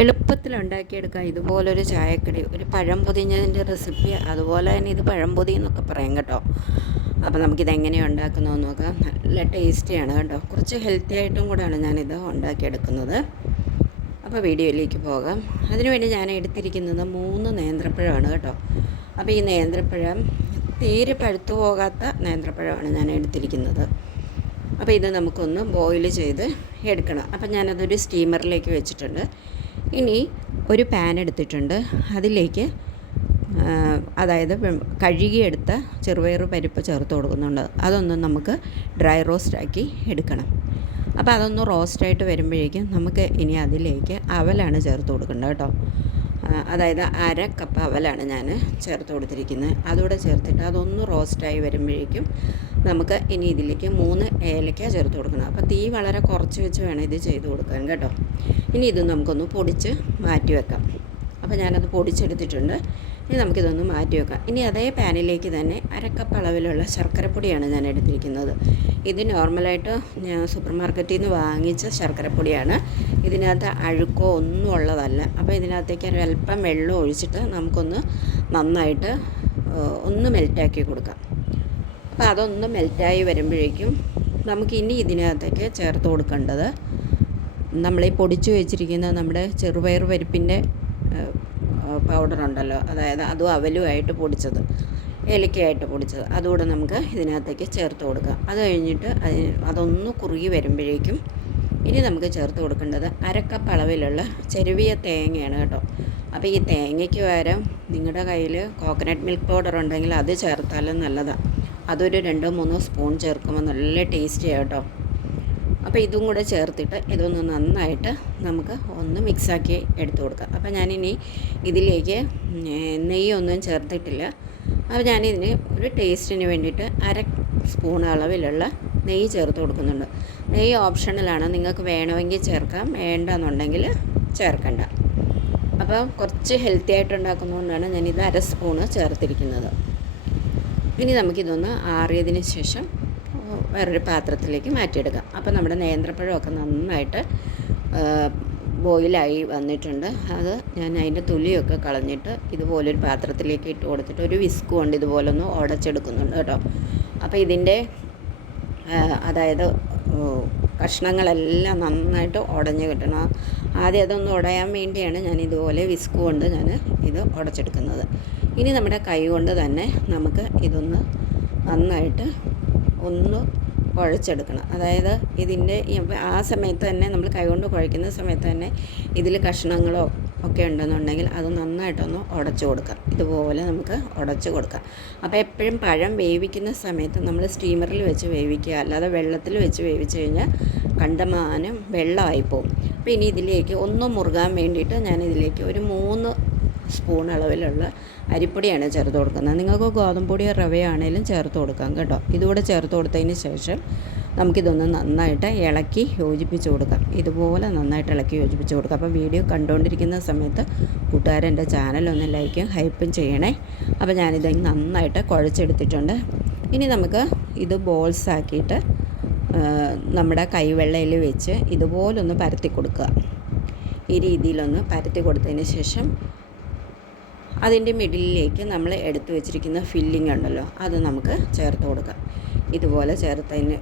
എളുപ്പത്തിൽ ഉണ്ടാക്കിയെടുക്കാം ഇതുപോലൊരു ചായക്കടി. ഒരു പഴം പൊതിഞ്ഞതിൻ്റെ റെസിപ്പി, അതുപോലെ തന്നെ ഇത് പഴം പൊതി എന്നൊക്കെ പറയും കേട്ടോ. അപ്പോൾ നമുക്കിതെങ്ങനെയാണ് ഉണ്ടാക്കുന്നതെന്ന് നോക്കാം. നല്ല ടേസ്റ്റിയാണ് കേട്ടോ. കുറച്ച് ഹെൽത്തി ആയിട്ടും കൂടെയാണ് ഞാനിത് ഉണ്ടാക്കിയെടുക്കുന്നത്. അപ്പോൾ വീഡിയോയിലേക്ക് പോകാം. അതിനുവേണ്ടി ഞാൻ എടുത്തിരിക്കുന്നത് 3 നേന്ത്രപ്പഴമാണ് കേട്ടോ. അപ്പോൾ ഈ നേന്ത്രപ്പഴം തീരെ പഴുത്തു പോകാത്ത നേന്ത്രപ്പഴമാണ് ഞാൻ എടുത്തിരിക്കുന്നത്. അപ്പോൾ ഇത് നമുക്കൊന്ന് ബോയിൽ ചെയ്ത് എടുക്കണം. അപ്പം ഞാനതൊരു സ്റ്റീമറിലേക്ക് വെച്ചിട്ടുണ്ട്. ഇനി ഒരു പാൻ എടുത്തിട്ടുണ്ട്. അതിലേക്ക് അതായത് കഴുകിയെടുത്ത ചെറുപയർ പരിപ്പ് ചേർത്ത് കൊടുക്കുന്നുണ്ട്. അതൊന്ന് നമുക്ക് ഡ്രൈ റോസ്റ്റാക്കി എടുക്കണം. അപ്പോൾ അതൊന്ന് റോസ്റ്റായിട്ട് വരുമ്പോഴേക്കും നമുക്ക് ഇനി അതിലേക്ക് അവലാണ് ചേർത്ത് കൊടുക്കേണ്ടത് കേട്ടോ. അതായത് 1/2 കപ്പ് അവലാണ് ഞാൻ ചേർത്ത് കൊടുത്തിരിക്കുന്നത്. അതുകൂടെ ചേർത്തിട്ട് അതൊന്ന് റോസ്റ്റായി വരുമ്പോഴേക്കും നമുക്ക് ഇനി ഇതിലേക്ക് 3 ഏലക്ക ചേർത്ത് കൊടുക്കണം. അപ്പോൾ തീ വളരെ കുറച്ച് വെച്ച് വേണം ഇത് ചെയ്ത് കൊടുക്കാൻ കേട്ടോ. ഇനി ഇത് നമുക്കൊന്ന് പൊടിച്ച് മാറ്റി വെക്കാം. അപ്പോൾ ഞാനത് പൊടിച്ചെടുത്തിട്ടുണ്ട്. ഇനി നമുക്കിതൊന്ന് മാറ്റി വെക്കാം. ഇനി അതേ പാനിലേക്ക് തന്നെ 1/2 കപ്പ് അളവിലുള്ള ശർക്കരപ്പൊടിയാണ് ഞാൻ എടുത്തിരിക്കുന്നത്. ഇത് നോർമലായിട്ട് ഞാൻ സൂപ്പർ മാർക്കറ്റിൽ നിന്ന് വാങ്ങിച്ച ശർക്കരപ്പൊടിയാണ്. ഇതിനകത്ത് അഴുക്കോ ഒന്നും ഉള്ളതല്ല. അപ്പോൾ ഇതിനകത്തേക്ക് ഒരല്പം വെള്ളം ഒഴിച്ചിട്ട് നമുക്കൊന്ന് നന്നായിട്ട് ഒന്ന് മെൽറ്റാക്കി കൊടുക്കാം. അപ്പോൾ അതൊന്ന് മെൽറ്റായി വരുമ്പോഴേക്കും നമുക്കിനി ഇതിനകത്തേക്ക് ചേർത്ത് കൊടുക്കേണ്ടത് നമ്മളീ പൊടിച്ചു വെച്ചിരിക്കുന്ന നമ്മുടെ ചെറുപയർ പരിപ്പിൻ്റെ പൗഡറുണ്ടല്ലോ, അതായത് അതും അവലുമായിട്ട് പൊടിച്ചത്, ഏലക്കയായിട്ട് പൊടിച്ചത്, അതുകൂടെ നമുക്ക് ഇതിനകത്തേക്ക് ചേർത്ത് കൊടുക്കാം. അത് കഴിഞ്ഞിട്ട് അതൊന്ന് കുറുകി വരുമ്പോഴേക്കും ഇനി നമുക്ക് ചേർത്ത് കൊടുക്കേണ്ടത് 1/2 കപ്പ് അളവിലുള്ള ചെരുവിയ തേങ്ങയാണ് കേട്ടോ. അപ്പോൾ ഈ തേങ്ങയ്ക്ക് പകരം നിങ്ങളുടെ കയ്യിൽ കോക്കനട്ട് മിൽക്ക് പൗഡർ ഉണ്ടെങ്കിൽ അത് ചേർത്താലും നല്ലതാണ്. അതൊരു 2-3 സ്പൂൺ ചേർക്കുമ്പോൾ നല്ല ടേസ്റ്റിയാണ് കേട്ടോ. അപ്പോൾ ഇതും കൂടെ ചേർത്തിട്ട് ഇതൊന്ന് നന്നായിട്ട് നമുക്ക് ഒന്ന് മിക്സാക്കി എടുത്തു കൊടുക്കാം. അപ്പോൾ ഞാനിനി ഇതിലേക്ക് നെയ്യൊന്നും ചേർത്തിട്ടില്ല. അപ്പോൾ ഞാനിതിന് ഒരു ടേസ്റ്റിന് വേണ്ടിയിട്ട് 1/2 സ്പൂൺ അളവിലുള്ള നെയ്യ് ചേർത്ത് കൊടുക്കുന്നുണ്ട്. നെയ്യ് ഓപ്ഷണലാണ്, നിങ്ങൾക്ക് വേണമെങ്കിൽ ചേർക്കാം, വേണ്ടെന്നുണ്ടെങ്കിൽ ചേർക്കണ്ട. അപ്പോൾ കുറച്ച് ഹെൽത്തി ആയിട്ട് ഉണ്ടാക്കുന്നതുകൊണ്ടാണ് ഞാനിത് 1/2 സ്പൂണ് ചേർത്തിരിക്കുന്നത്. ഇനി നമുക്കിതൊന്ന് ആറിയതിന് ശേഷം വേറൊരു പാത്രത്തിലേക്ക് മാറ്റിയെടുക്കാം. അപ്പോൾ നമ്മുടെ നേന്ത്രപ്പഴമൊക്കെ നന്നായിട്ട് ബോയിലായി വന്നിട്ടുണ്ട്. അത് ഞാൻ അതിൻ്റെ തൊലിയൊക്കെ കളഞ്ഞിട്ട് ഇതുപോലൊരു പാത്രത്തിലേക്ക് ഇട്ട് കൊടുത്തിട്ട് ഒരു വിസ്ക് കൊണ്ട് ഇതുപോലൊന്ന് ഉടച്ചെടുക്കുന്നുണ്ട് കേട്ടോ. അപ്പോൾ ഇതിൻ്റെ അതായത് കഷ്ണങ്ങളെല്ലാം നന്നായിട്ട് ഉടഞ്ഞ് കിട്ടണം. ആദ്യം അതൊന്ന് ഉടയാൻ വേണ്ടിയാണ് ഞാൻ ഇതുപോലെ വിസ്ക് കൊണ്ട് ഞാൻ ഇത് ഉടച്ചെടുക്കുന്നത്. ഇനി നമ്മുടെ കൈ കൊണ്ട് തന്നെ നമുക്ക് ഇതൊന്ന് നന്നായിട്ട് ഒന്ന് കുഴച്ചെടുക്കണം. അതായത് ഇതിൻ്റെ ആ സമയത്ത് തന്നെ നമ്മൾ കൈകൊണ്ട് കുഴയ്ക്കുന്ന സമയത്ത് തന്നെ ഇതിൽ കഷ്ണങ്ങളോ ഒക്കെ ഉണ്ടെന്നുണ്ടെങ്കിൽ അത് നന്നായിട്ടൊന്ന് ഉടച്ചു കൊടുക്കാം. ഇതുപോലെ നമുക്ക് ഉടച്ചു കൊടുക്കാം. അപ്പോൾ എപ്പോഴും പഴം വേവിക്കുന്ന സമയത്ത് നമ്മൾ സ്റ്റീമറിൽ വെച്ച് വേവിക്കുക, അല്ലാതെ വെള്ളത്തിൽ വെച്ച് വേവിച്ച് കഴിഞ്ഞാൽ കണ്ടമാനം വെള്ളമായി പോകും. അപ്പോൾ ഇനി ഇതിലേക്ക് ഒന്ന് മുറുകാൻ വേണ്ടിയിട്ട് ഞാനിതിലേക്ക് ഒരു 3 സ്പൂൺ അളവിലുള്ള അരിപ്പൊടിയാണ് ചേർത്ത് കൊടുക്കുന്നത്. നിങ്ങൾക്ക് ഗോതമ്പ് പൊടിയോ റവയാണേലും ചേർത്ത് കൊടുക്കാം കേട്ടോ. ഇതുകൂടെ ചേർത്ത് കൊടുത്തതിന് ശേഷം നമുക്കിതൊന്ന് നന്നായിട്ട് ഇളക്കി യോജിപ്പിച്ച് കൊടുക്കാം. ഇതുപോലെ നന്നായിട്ട് ഇളക്കി യോജിപ്പിച്ച് കൊടുക്കാം. അപ്പോൾ വീഡിയോ കണ്ടുകൊണ്ടിരിക്കുന്ന സമയത്ത് കൂട്ടുകാരെൻ്റെ ചാനലൊന്ന് ലൈക്കും ഹൈപ്പും ചെയ്യണേ. അപ്പോൾ ഞാനിത് നന്നായിട്ട് കുഴച്ചെടുത്തിട്ടുണ്ട്. ഇനി നമുക്ക് ഇത് ബോൾസ് ആക്കിയിട്ട് നമ്മുടെ കൈവെള്ളയിൽ വെച്ച് ഇതുപോലൊന്ന് പരത്തി കൊടുക്കുക. ഈ രീതിയിലൊന്ന് പരത്തി കൊടുത്തതിന് ശേഷം അതിൻ്റെ മിഡിലിലേക്ക് നമ്മൾ എടുത്തു വെച്ചിരിക്കുന്ന ഫില്ലിംഗ് ഉണ്ടല്ലോ, അത് നമുക്ക് ചേർത്ത് കൊടുക്കാം. ഇതുപോലെ ചേർത്തതിന്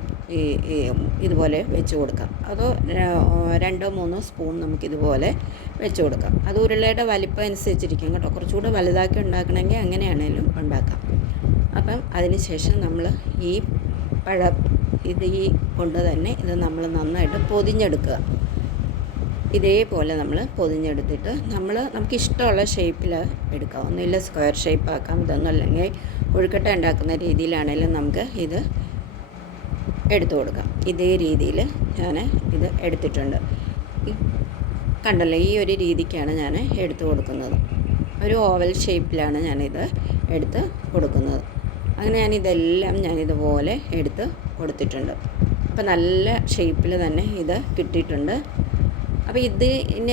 ഇതുപോലെ വെച്ച് കൊടുക്കാം. അതോ 2-3 സ്പൂൺ നമുക്കിതുപോലെ വെച്ച് കൊടുക്കാം. അത് ഉരുളയുടെ വലിപ്പം അനുസരിച്ചിരിക്കും കേട്ടോ. കുറച്ചുകൂടെ വലുതാക്കി ഉണ്ടാക്കണമെങ്കിൽ അങ്ങനെയാണേലും ഉണ്ടാക്കാം. അപ്പം അതിന് ശേഷം നമ്മൾ ഈ പഴം ഈ കൊണ്ട് തന്നെ ഇത് നമ്മൾ നന്നായിട്ട് പൊതിഞ്ഞെടുക്കുക. ഇതേപോലെ നമ്മൾ പൊതിഞ്ഞെടുത്തിട്ട് നമുക്കിഷ്ടമുള്ള ഷേപ്പിൽ എടുക്കാം. ഒന്നുമില്ല സ്ക്വയർ ഷേപ്പ് ആക്കാം, ഇതൊന്നും അല്ലെങ്കിൽ കൊഴുക്കട്ട ഉണ്ടാക്കുന്ന രീതിയിലാണെങ്കിലും നമുക്ക് ഇത് എടുത്തു കൊടുക്കാം. ഇതേ രീതിയിൽ ഞാൻ ഇത് എടുത്തിട്ടുണ്ട്. കണ്ടല്ലോ, ഈ ഒരു രീതിക്കാണ് ഞാൻ എടുത്തു കൊടുക്കുന്നത്. ഒരു ഓവൽ ഷേപ്പിലാണ് ഞാനിത് എടുത്ത് കൊടുക്കുന്നത്. അങ്ങനെ ഞാനിതുപോലെ എടുത്ത് കൊടുത്തിട്ടുണ്ട്. അപ്പോൾ നല്ല ഷേപ്പിൽ തന്നെ ഇത് കിട്ടിയിട്ടുണ്ട്. അപ്പോൾ ഇനി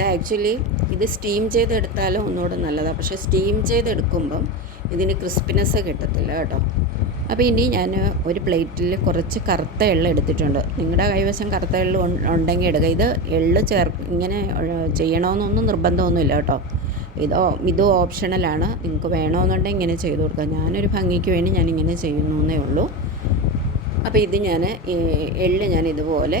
ആക്ച്വലി ഇത് സ്റ്റീം ചെയ്തെടുത്താലും ഒന്നുകൂടെ നല്ലതാണ്. പക്ഷേ സ്റ്റീം ചെയ്തെടുക്കുമ്പം ഇതിന് ക്രിസ്പിനെസ് കിട്ടത്തില്ല കേട്ടോ. അപ്പോൾ ഇനി ഞാൻ ഒരു പ്ലേറ്റിൽ കുറച്ച് കറുത്ത എള്ള് എടുത്തിട്ടുണ്ട്. നിങ്ങളുടെ കൈവശം കറുത്ത എള്ള് ഉണ്ടെങ്കിൽ എടുക്കുക. ഇത് എള്ള് ഇങ്ങനെ ചെയ്യണമെന്നൊന്നും നിർബന്ധമൊന്നുമില്ല കേട്ടോ. ഇത് ഓപ്ഷണലാണ്. നിങ്ങൾക്ക് വേണമെന്നുണ്ടെങ്കിൽ ഇങ്ങനെ ചെയ്ത് കൊടുക്കുക. ഞാനൊരു ഭംഗിക്ക് വേണ്ടി ഞാനിങ്ങനെ ചെയ്യുന്നേ ഉള്ളൂ. അപ്പോൾ ഇത് എള്ള് ഞാൻ ഇതുപോലെ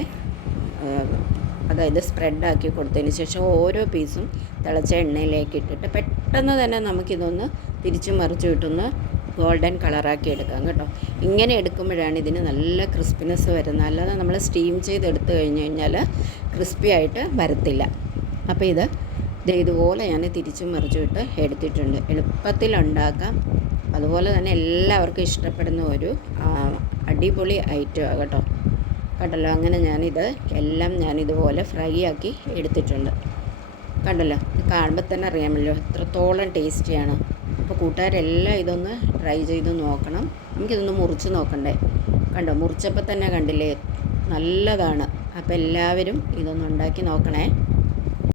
അതായത് സ്പ്രെഡാക്കി കൊടുത്തതിന് ശേഷം ഓരോ പീസും തിളച്ച എണ്ണയിലേക്ക് ഇട്ടിട്ട് പെട്ടെന്ന് തന്നെ നമുക്കിതൊന്ന് തിരിച്ചും മറിച്ചും ഇട്ടൊന്ന് ഗോൾഡൻ കളറാക്കി എടുക്കാം കേട്ടോ. ഇങ്ങനെ എടുക്കുമ്പോഴാണ് ഇതിന് നല്ല ക്രിസ്പിനെസ് വരുന്നത്. അല്ലാതെ നമ്മൾ സ്റ്റീം ചെയ്തെടുത്ത് കഴിഞ്ഞ് കഴിഞ്ഞാൽ ക്രിസ്പി ആയിട്ട് വരത്തില്ല. അപ്പോൾ ഇതുപോലെ ഞാൻ തിരിച്ചും മറിച്ചും ഇട്ട് എടുത്തിട്ടുണ്ട്. എളുപ്പത്തിലുണ്ടാക്കാം. അതുപോലെ തന്നെ എല്ലാവർക്കും ഇഷ്ടപ്പെടുന്ന ഒരു അടിപൊളി ഐറ്റമാണ് കേട്ടോ. കണ്ടല്ലോ, അങ്ങനെ ഞാനിതുപോലെ ഫ്രൈ ആക്കി എടുത്തിട്ടുണ്ട്. കണ്ടല്ലോ, കാണുമ്പോൾ തന്നെ അറിയാമല്ലോ എത്രത്തോളം ടേസ്റ്റിയാണ്. അപ്പോൾ കൂട്ടുകാരെല്ലാം ഇതൊന്ന് ട്രൈ ചെയ്ത് നോക്കണം. നമുക്കിതൊന്ന് മുറിച്ച് നോക്കണ്ടേ. കണ്ടോ, മുറിച്ചപ്പോൾ തന്നെ കണ്ടില്ലേ, നല്ലതാണ്. അപ്പോൾ എല്ലാവരും ഇതൊന്ന് ഉണ്ടാക്കി നോക്കണേ.